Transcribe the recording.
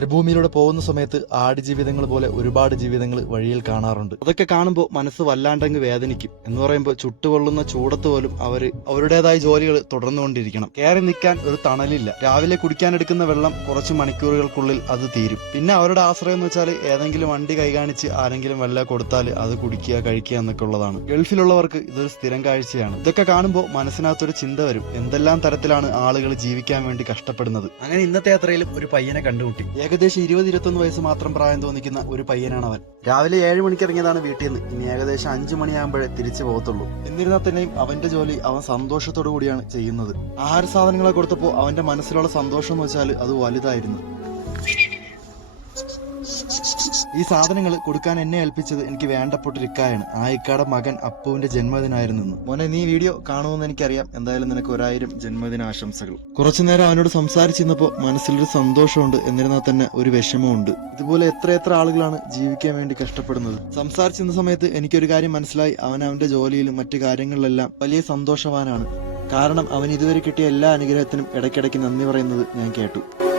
മരുഭൂമിയിലൂടെ പോകുന്ന സമയത്ത് ആടുജീവിതങ്ങൾ പോലെ ഒരുപാട് ജീവിതങ്ങൾ വഴിയിൽ കാണാറുണ്ട്. അതൊക്കെ കാണുമ്പോൾ മനസ്സ് വല്ലാണ്ടങ്ങ് വേദനിക്കും. എന്ന് പറയുമ്പോൾ ചുട്ടുകൊള്ളുന്ന ചൂടത്ത് പോലും അവരുടേതായ ജോലികൾ തുടർന്നുകൊണ്ടിരിക്കണം. കയറി നിൽക്കാൻ ഒരു തണലില്ല. രാവിലെ കുടിക്കാനെടുക്കുന്ന വെള്ളം കുറച്ച് മണിക്കൂറുകൾക്കുള്ളിൽ അത് തീരും. പിന്നെ അവരുടെ ആശ്രയം എന്ന് വെച്ചാൽ ഏതെങ്കിലും വണ്ടി കൈ കാണിച്ച് ആരെങ്കിലും വെള്ളം കൊടുത്താൽ അത് കുടിക്കുക, കഴിക്കുക എന്നൊക്കെ ഉള്ളതാണ്. ഗൾഫിലുള്ളവർക്ക് ഇതൊരു സ്ഥിരം കാഴ്ചയാണ്. ഇതൊക്കെ കാണുമ്പോൾ മനസ്സിനകത്തൊരു ചിന്ത വരും, എന്തെല്ലാം തരത്തിലാണ് ആളുകൾ ജീവിക്കാൻ വേണ്ടി കഷ്ടപ്പെടുന്നത്. അങ്ങനെ ഇന്നത്തെ യാത്രയിലും ഒരു പയ്യനെ കണ്ടുമുട്ടി. ഏകദേശം 20-21 വയസ്സ് മാത്രം പ്രായം തോന്നിക്കുന്ന ഒരു പയ്യനാണ് അവൻ. രാവിലെ 7 മണിക്ക് ഇറങ്ങിയതാണ് വീട്ടിൽ നിന്ന്. ഇനി ഏകദേശം 5 മണിയാകുമ്പോഴേ തിരിച്ചു പോകത്തുള്ളൂ. എന്നിരുന്നാൽ തന്നെയും അവന്റെ ജോലി അവൻ സന്തോഷത്തോടു കൂടിയാണ് ചെയ്യുന്നത്. ആഹാര സാധനങ്ങളെ കൊടുത്തപ്പോൾ അവന്റെ മനസ്സിലുള്ള സന്തോഷം എന്ന് വെച്ചാൽ അത് വലുതായിരുന്നു. ഈ സാധനങ്ങൾ കൊടുക്കാൻ എന്നെ ഏൽപ്പിച്ചത് എനിക്ക് വേണ്ടപ്പെട്ടൊരു ഇക്കായാണ്. ആ ഇക്കാടെ മകൻ അപ്പുവിന്റെ ജന്മദിനായിരുന്നു. മോനെ, നീ വീഡിയോ കാണുമെന്ന് എനിക്കറിയാം. എന്തായാലും നിനക്ക് 1000 ജന്മദിനാശംസകൾ. കുറച്ചുനേരം അവനോട് സംസാരിച്ചിരുന്നപ്പോൾ മനസ്സിലൊരു സന്തോഷമുണ്ട്, എന്നിരുന്നാൽ തന്നെ ഒരു വിഷമമുണ്ട്. ഇതുപോലെ എത്ര ആളുകളാണ് ജീവിക്കാൻ വേണ്ടി കഷ്ടപ്പെടുന്നത്. സംസാരിച്ചിരുന്ന സമയത്ത് എനിക്കൊരു കാര്യം മനസ്സിലായി, അവൻ അവന്റെ ജോലിയിലും മറ്റു കാര്യങ്ങളിലെല്ലാം വലിയ സന്തോഷവാനാണ്. കാരണം അവൻ ഇതുവരെ കിട്ടിയ എല്ലാ അനുഗ്രഹത്തിനും ഇടയ്ക്കിടയ്ക്ക് നന്ദി പറയുന്നത് ഞാൻ കേട്ടു.